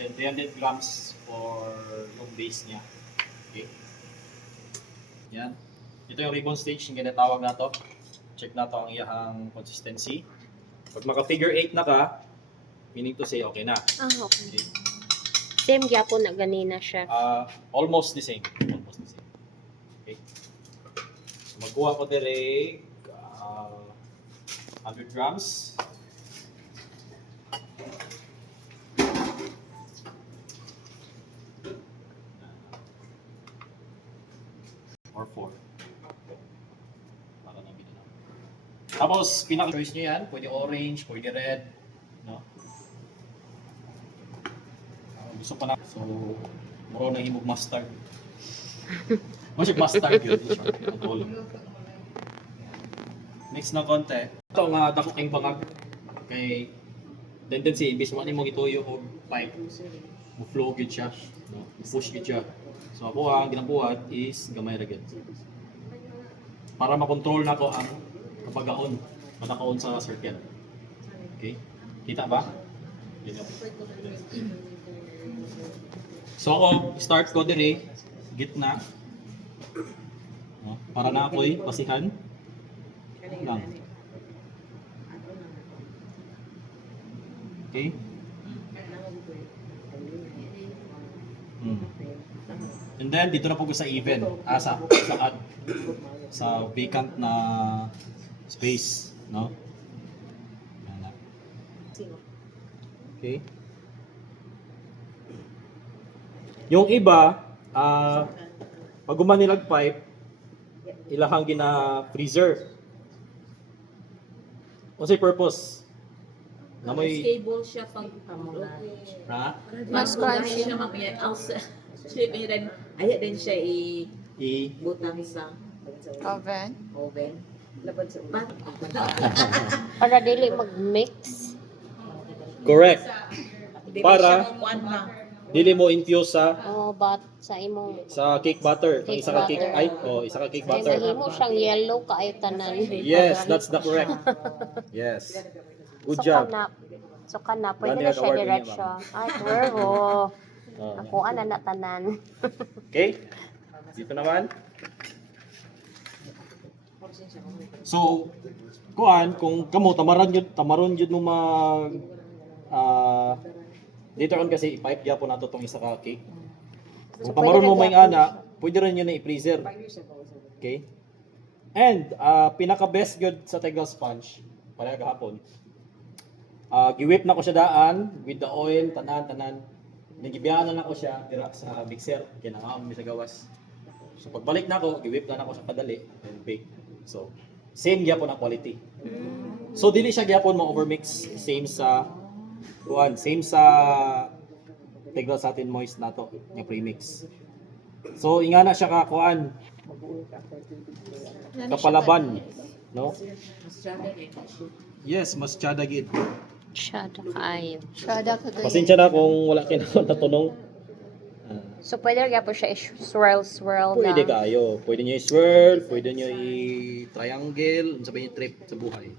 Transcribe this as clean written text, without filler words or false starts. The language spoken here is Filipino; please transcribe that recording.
then 300 grams for yung base niya. Okay. Yan. Ito yung ribbon stage yung ginatawag na to. Check na to ang iyang consistency. Pag maka figure 8 na ka, meaning to say okay na. Okay. Okay. Same gyapon na ganina siya. Almost the same. Almost the same. Okay. So, magkuha ko dire 100 grams. Or 4. Para nabili na. Tapos, pinaka-choice nyo yan. Pwede orange, pwede red. No? Gusto pa na. So, muro na himog mustard. Masig mustard yun. Mix na konti. Ito nga dako kayong bangag. Kay tendency, imbis mo mo gituyo o pipe. Mo-flow gid siya. No? Push gid siya. So ako ang ginabuhat is gamay ra gid. Para makontrol na ko ang kapagaon. Matakaon sa circle. Okay? Kita ba? Ganyan. So ako, start ko dire, gitna. No? Para na ako'y pasihan. Lang. Okay? And then, dito na po ko sa even. Sa vacant na space. No? Okay? Yung iba, pag umanilag pipe, ilahang gina freezer. What's the purpose? Na may stable siya pag ha? Mas crunchy. siya mamaya outside. Ayaw din siya i-butang sa oven. Laban sa ubat. Para dili mag-mix. Correct. Dili Para- siya kuan lang. Dili mo infuse But sa imong sa cake butter. Ang Cake isa ka cake butter. isa ka cake kay butter. mahimo siyang yellow kaayo tanan. Yes, that's the correct. Yes. Good job. So kana pwede Gani na ang siya award niya, diretso. Ay, tuwerbo. Oh. Ako ana na tanan. Okay? Dito naman. So, kung kamo tamaron jud mo mag later on kasi i-pipe gyapon nato tong isa ka cake. Kung tamaron mo may ana, pwede rin yun na i-freezer. Okay? And pinaka best good sa Tegal sponge para gahapon. Giwhip na ko siya daan with the oil tanan. Nagibiyanan na ko siya dira sa mixer kinahanglan mi sa gawas. So pagbalik na ako, giwhip na ako sa kadali and bake. So same gyapon ang quality. So dili siya gyapon mo overmix, same sa Tegal sa atin moist nato yung premix. So inga na siya ka kuan kapalaban, no? Yes, mas tiyada gid. Shada kaayo. Pasensya na kung wala kayo natunong. So pwede gyapon siya i-swirl Pwede na. kayo. Pwede nyo i-swirl, pwede nyo i-triangle, sabihin trip sa buhay.